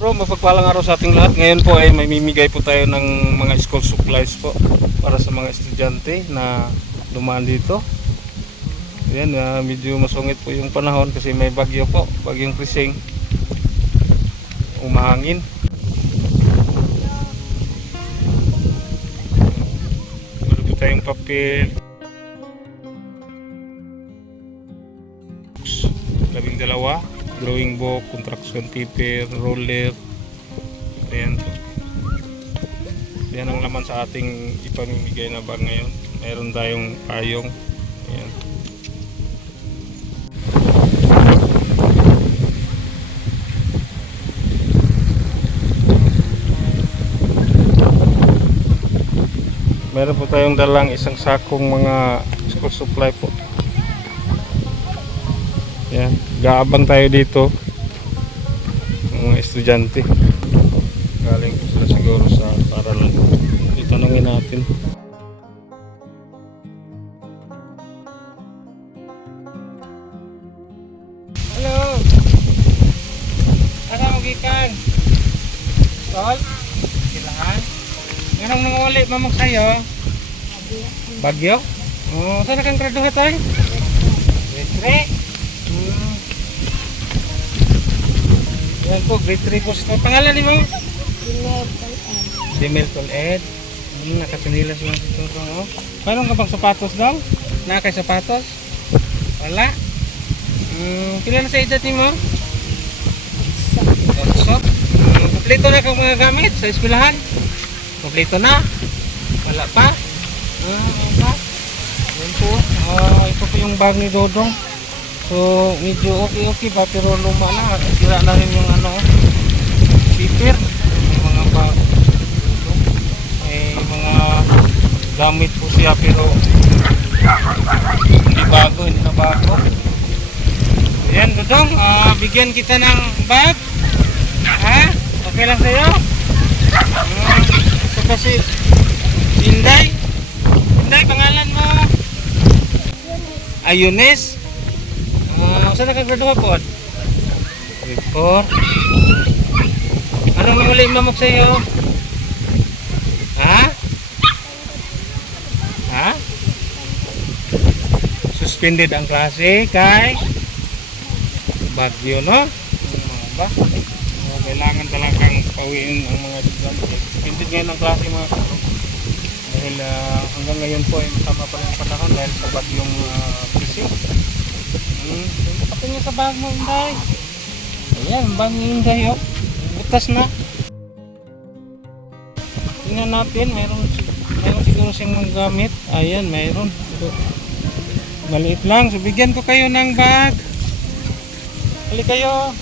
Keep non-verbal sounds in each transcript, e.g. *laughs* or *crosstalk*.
Bro, mapagpalang araw sa ating lahat. Ngayon po ay may mimigay po tayo ng mga school supplies po para sa mga estudyante na dumaan dito. Yan, ah, medyo masungit po yung panahon kasi may bagyo po, bagyong krising. Umahangin. Meron po tayong papel. Labing dalawa. Drawing book, construction paper, roller. Ayan po. Yan ang laman sa ating ipamimigay na bag ngayon. Meron tayong payong. Ayan. Meron po tayong dalang isang sakong mga school supply po. Yan, gaabang tayo dito. Mga estudyante. Galing po sila siguro sa paralan. Itanungin natin. Hello. Asa mo gikan? Tol? Silahan? Anong nanguli mamang sayo? Bagyo? Oh, saan kang graduate ay? Grade Yan po, grade 3 po. Ito, pangalan ni mo? Demel Ed. Hmm, nakasinilas lang ito. Oh. Paano ka bang sapatos daw? Nakakay sapatos? Wala? Hmm, pila na sa edad ni mo? Hmm, kompleto na kang mga gamit sa eskwelahan? Kompleto na? Wala pa? Ah, wala pa? Yan po. Ah, ito po yung bag ni Dodong. So, medyo okay-okay pa pero luma na. Sira na rin yung ano, paper. May mga bag. May mga gamit po siya pero hindi bago, hindi na bago. Ayan, Dodong. ah, bigyan kita ng bag. Ha? Okay lang sa'yo? Ah, ito kasi Inday. Inday, pangalan mo? Ayunis. Ah, saan ka graduate po? Grade 4. Anong namuli mamok sa? Ha? Ha? Suspended ang klase kay Bagyo, no? Ano ba? Oh, kailangan talagang pawiin ang mga estudyante. Suspended ngayon ang klase mga. Dahil ah, hanggang ngayon po ay masama pa rin ang panahon dahil sa bagyong uh, fishing. Hmm, niya sa bag mo, Inday. Ayan, bag ni Inday, oh. Butas na. Tingnan natin, mayroon, mayroon siguro siyang mga gamit. Ayan, mayroon. So, maliit lang. So, bigyan ko kayo ng bag. Hali kayo.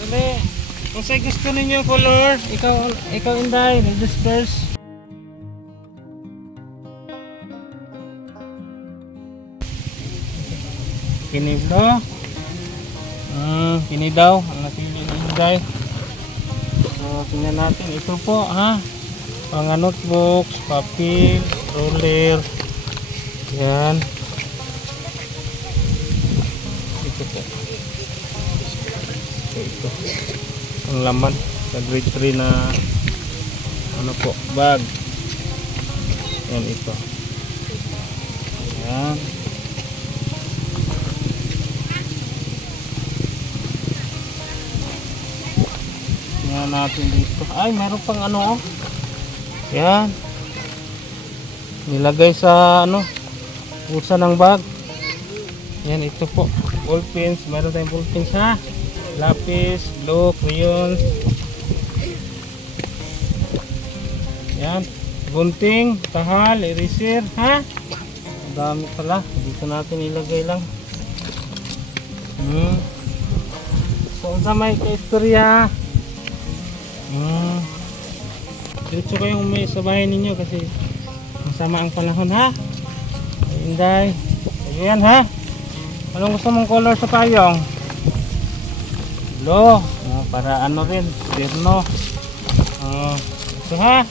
Dali. Kung sa'yo gusto ninyo color, ikaw, ikaw Inday, ladies Kini bro. Hmm, kini daw ang napili ni Inday. So, tingnan natin. Ito po, ha? Mga notebooks, papel, roller. Yan. Ito po. So, ito. Ang laman sa grade 3 na ano po, bag. Yan ito. Yan. Tingnan natin dito. Ay, meron pang ano oh. Yan. Nilagay sa ano, bulsa ng bag. Yan, ito po. Ball pens. Meron tayong ball pens ha. Lapis, glue, crayons. Yan. Gunting, tahal, eraser, ha? Ang dami pala. Dito natin ilagay lang. Hmm. So, sa may kaistorya. Hmm. Dito kayong may sa bahay ninyo kasi masama ang panahon ha. Inday. Ayan ha. Anong gusto mong color sa payong? Blue. Oh, para ano rin, terno. Oh, ito ha.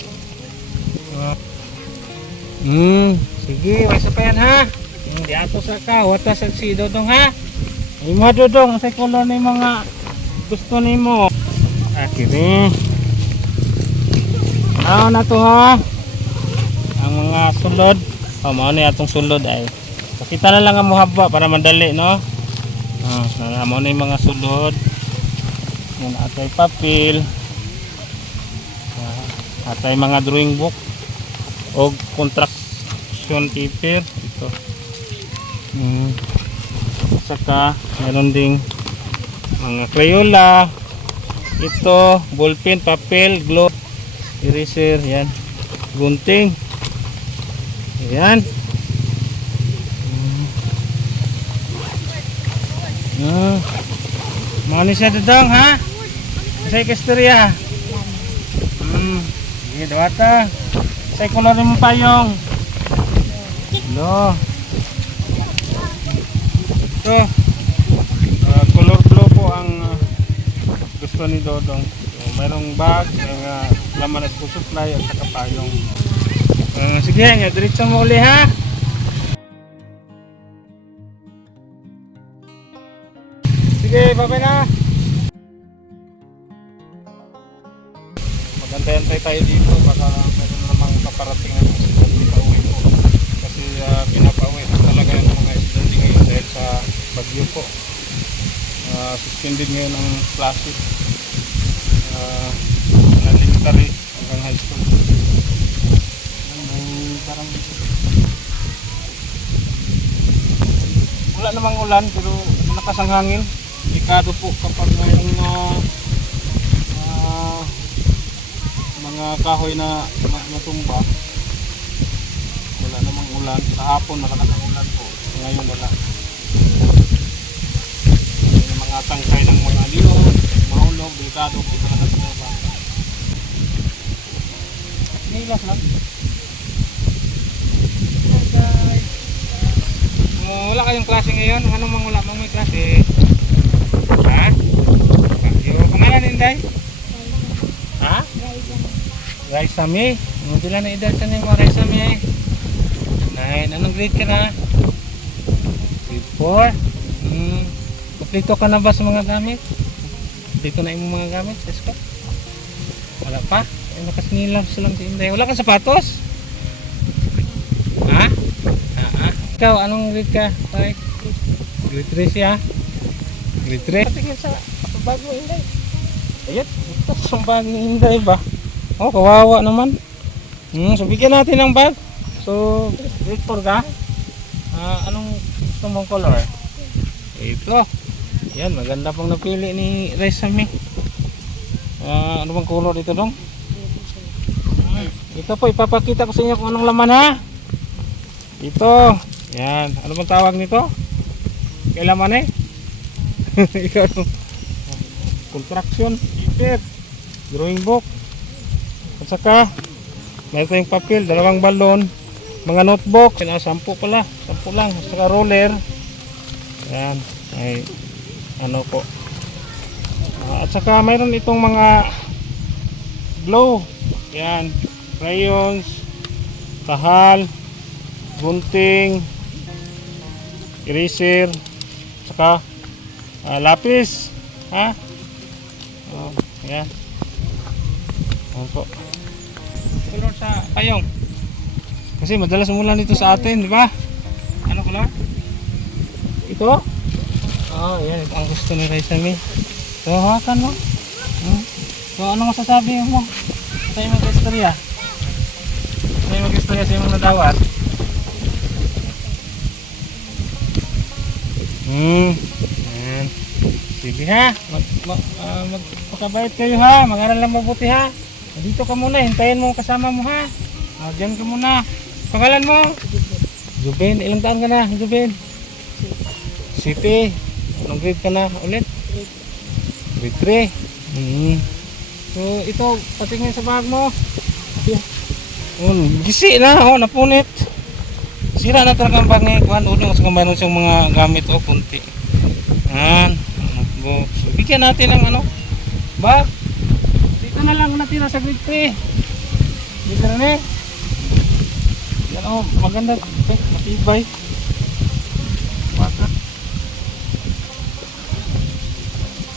Hmm, sige, may sa pa yan ha. Hmm, di ato sa ka, wata sa si Dodong ha. Ay mo Dodong, sa color ni mga gusto nimo. Akiri. Ano na to ha? Ang mga sulod. O, mao ni atong sulod ay. Pakita na lang ang muhaba para madali, no? Ah, mo na yung mga sulod. Yan atay papel. Ah, atay mga drawing book o construction paper ito. Mm. Saka meron ding mga Crayola. Ito, ballpen, papel, glue, eraser, yan. Gunting. Ayan. Ah. Mga siya dadang ha? Sa ikastorya. Hmm. Sige, dawata. Sa kolor mo payong. Lo. Ito. Ah, color blue po ang ah, gusto ni Dodong. So, mayroong bag, mayroong uh, laman na school supply at saka payong. Ah, sige, nga, diretso mo uli ha. Sige, babay na. Magantay-antay tayo dito baka meron namang paparating na uwi po. Kasi uh, pinapauwi talaga ng mga estudyante ngayon dahil sa bagyo po. Uh, suspended ngayon ang klase. Uh, elementary hanggang high school. May parang wala namang ulan pero malakas ang hangin. Delikado po kapag mayroong uh, uh, mga kahoy na natumba. Wala namang ulan. Sa hapon malakas ang ulan po. Ngayon wala yung mga tangkay ng mga liyo mahulog delikado po talaga sa mga bata nilas lang okay. Oh, wala kayong klase ngayon? Anong mga wala mong may klase? Ha? Yung pangalan ni Inday? Ha? Raisami. Pila na edad ka mo Raisami? Nine. Anong grade ka na? Grade 4. Kompleto ka na ba sa mga gamit? Kompleto na yung mga gamit sa school? Wala pa? Ay, nakasnilabs lang si Inday. Wala kang sapatos? Ha? Ah, ah. Ikaw, anong grade ka? Tay? Grade 3 siya? Grade 3? Patingin sa bag mo, Inday. Ayun, ito sa bag ni Inday ba? Oh, kawawa naman. Hmm, so bigyan natin ng bag. So, grade 4 ka? Ah, anong gusto mong color? Ito. Yan, maganda pong napili ni Resami. Ah, ano bang color ito dong? Hmm, Ito po, ipapakita ko sa inyo kung anong laman ha. Ito. Yan. Ano bang tawag nito? Kailaman eh? *laughs* Ikaw. Contraction. Paper. Drawing book. At saka, meron tayong papel, dalawang balon, mga notebook, Yan, ah, sampu pala, sampu lang, at saka roller. Yan, ay, ano po. Ah, at saka mayroon itong mga glow. Yan, crayons, tahal, gunting, eraser, saka ah, lapis, ha? Oh, yan. Ano po? Color sa payong. Kasi madalas umulan dito sa atin, di ba? Ano color? Ito? Oh, yan. Ang gusto ni Raisami. So, hawakan mo. Hmm? So, ano masasabi mo sa imong istorya? Sa imong istorya sa imong nadawat? Hmm. Yan. Sige ha. Mag, mag, ah, magpakabait kayo ha. Mag-aral lang mabuti ha. Dito ka muna. Hintayin mo kasama mo ha. Ah, diyan ka muna. Pangalan mo? Jubin. Ilang taon ka na, Jubin? City. Anong grade ka na ulit? Grade 3. Hmm. So, ito, patingin sa bag mo. Oh, gisi na, oh, napunit. Sira na talaga ang bag ngayon. Kuhan, ulo, kasi mayroon siyang mga gamit o kunti. Yan. Notebook. So, bigyan natin ng ano, bag. Dito na lang natira sa grade 3. Dito na eh. Yan oh, maganda. Eh, matibay.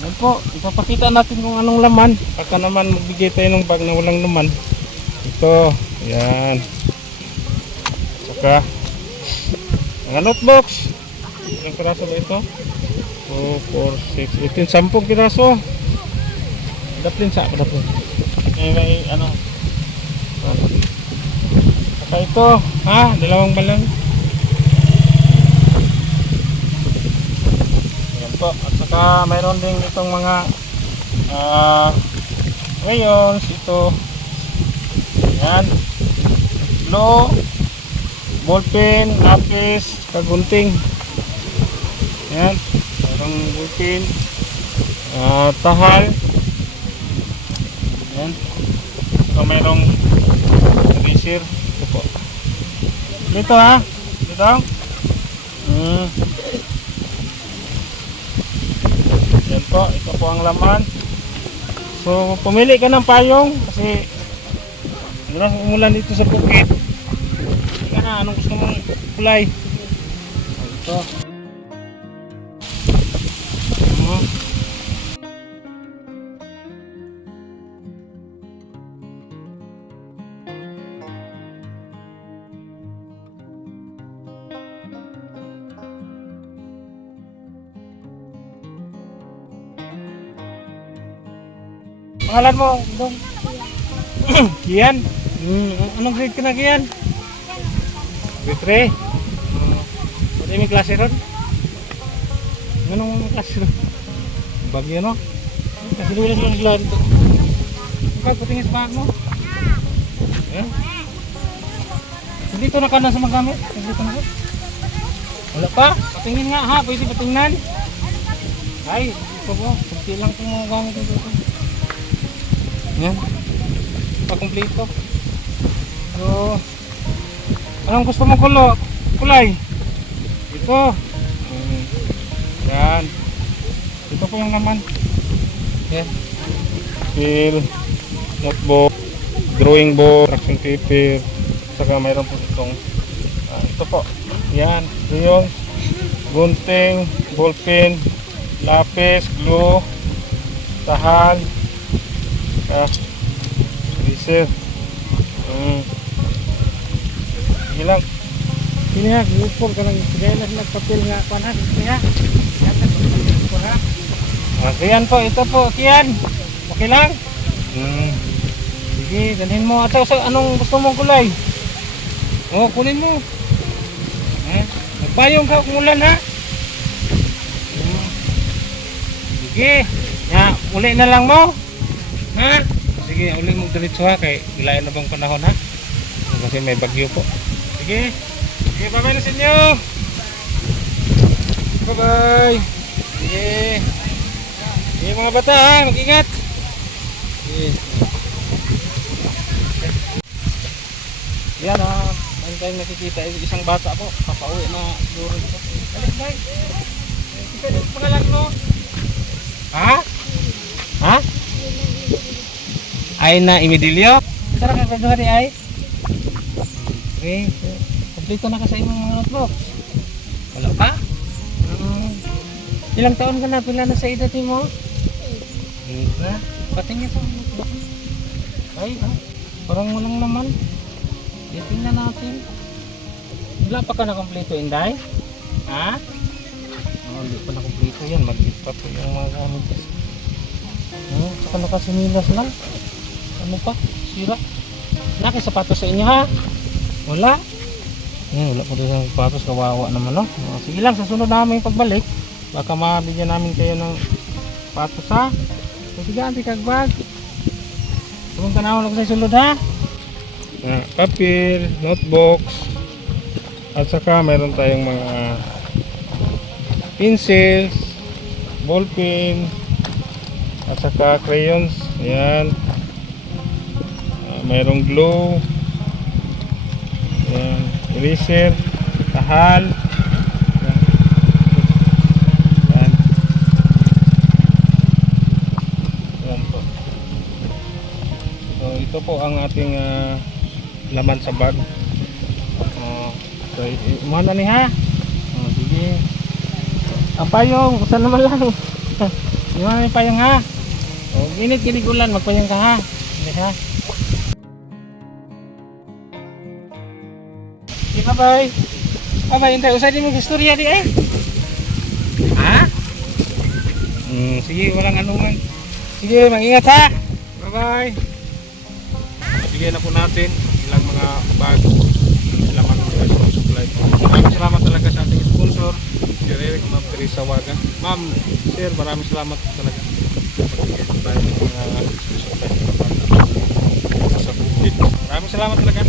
Yan po, ipapakita natin kung anong laman. Baka naman magbigay tayo ng bag na walang laman. Ito, yan. Saka, mga notebooks. Ilang piraso ba ito? 2, 4, 6, 18, 10 piraso. Daplin sa, daplin. May, may ano. Saka ito, ha, dalawang balon. Ayan po. At saka mayroon din itong mga ah crayons. Ito. Ayan. Glue. Ballpen. Lapis. Kagunting. Ayan. Mayroong ballpen. ah tahal. Ayan. So mayroong eraser. Ito po. Dito ha. Dito. Hmm. Yan po, ito po ang laman. So, pumili ka ng payong kasi Meron umulan dito sa bukid. Hindi ka na, anong gusto mong kulay? Ito. Pangalan mo, Dong? *clears throat* Kian? Hmm, anong grade ka na, Kian? Grade 3? Uh, Pwede may klase ron? Anong klase ron? Bagyo, no? Kasi doon sila nagla dito. Ikaw, patingin sa bag mo. Eh? Dito na ka na sa magamit? Dito na ka? Wala pa? Patingin nga ha, pwede patingnan. Ay, ito po. Kunti lang itong mga gamit dito. Yan. Pa-complete So, anong gusto mo kulo? Kulay? Ito. Mm. Yan. Ito po yung naman. Yan. Skill, notebook, drawing board, traction paper, saka mayroon po itong ah, ito po. Yan. Crayon, gunting, ballpen, lapis, glue, tahal, Ah, freezer. Hmm. Sige lang. Sini ha, gupog ka. Sige lang nagpapil nga. Sige ha. Ko ha. Ah, po, ito po, Kian. Okay lang? Hmm. Sige, dalhin mo. At sa anong gusto mong kulay? Oo, kunin mo. Ha? Nagbayong ka kumulan ha? Hmm. Sige. Ya, uli na lang mo. Ha? Sige, uli mo diretso ha kay ilayan na bang panahon ha? Kasi may bagyo po. Sige. Sige, bye-bye na sa inyo. Bye-bye. Sige. Sige mga bata ha, mag-ingat. Sige. Yan ha, mayroon tayong nakikita isang bata po, papauwi na siguro ito. Balik bay. Kita dito pangalan mo. Ha? Ha? Ay na Imidilio? Tara ka kagawa ni Ay. Okay. Kompleto na ka sa imong mga notebook. Wala pa? Um, ilang taon ka na? Pila na sa edad mo? Eight na. Patingin sa notebook. Ay, ah, parang walang naman. E, tingnan natin. Wala pa ka na kompleto, Inday? Ha? Oh, hindi pa na kompleto yan. Mag-hit pa po yung mga gamit. Oh, saka nakasinilas lang. Ano pa? Sira. Naki sapatos sa inyo ha? Wala. Eh, wala po din sa sapatos. Kawawa naman no. Sige lang, sa sunod namin pagbalik. Baka mabigyan namin kayo ng sapatos ha. Sige, anti kagbag. Tulong ka na ako sa sunod ha. Ah, papel, notebooks, at saka mayroon tayong mga pencils, ballpen, at saka crayons. Ayan. Ah, mayroong glue. Ayan. Eraser. Tahal. Ayan. Ayan. Ayan po. So, ito po ang ating ah, laman sa bag. Oh, so, umana ni ha. Oh, sige. Ang payong, saan naman lang? Ba may payang ha? O, init kinig ulan, magpayang ka ha. Hindi ha? Bay? Abay, hindi. Usay di mo istorya di eh. Ha? Hmm, sige, walang anuman. Sige, mag-ingat ha. Bye-bye. Bigyan na po natin ilang mga bag, ilang mga supply. Maraming salamat talaga sa ating sponsor, si Eric Ma'am Teresa Waga. Ma'am, sir, maraming salamat talaga. Magbigay po tayo mga supply sa bukid. Maraming salamat talaga.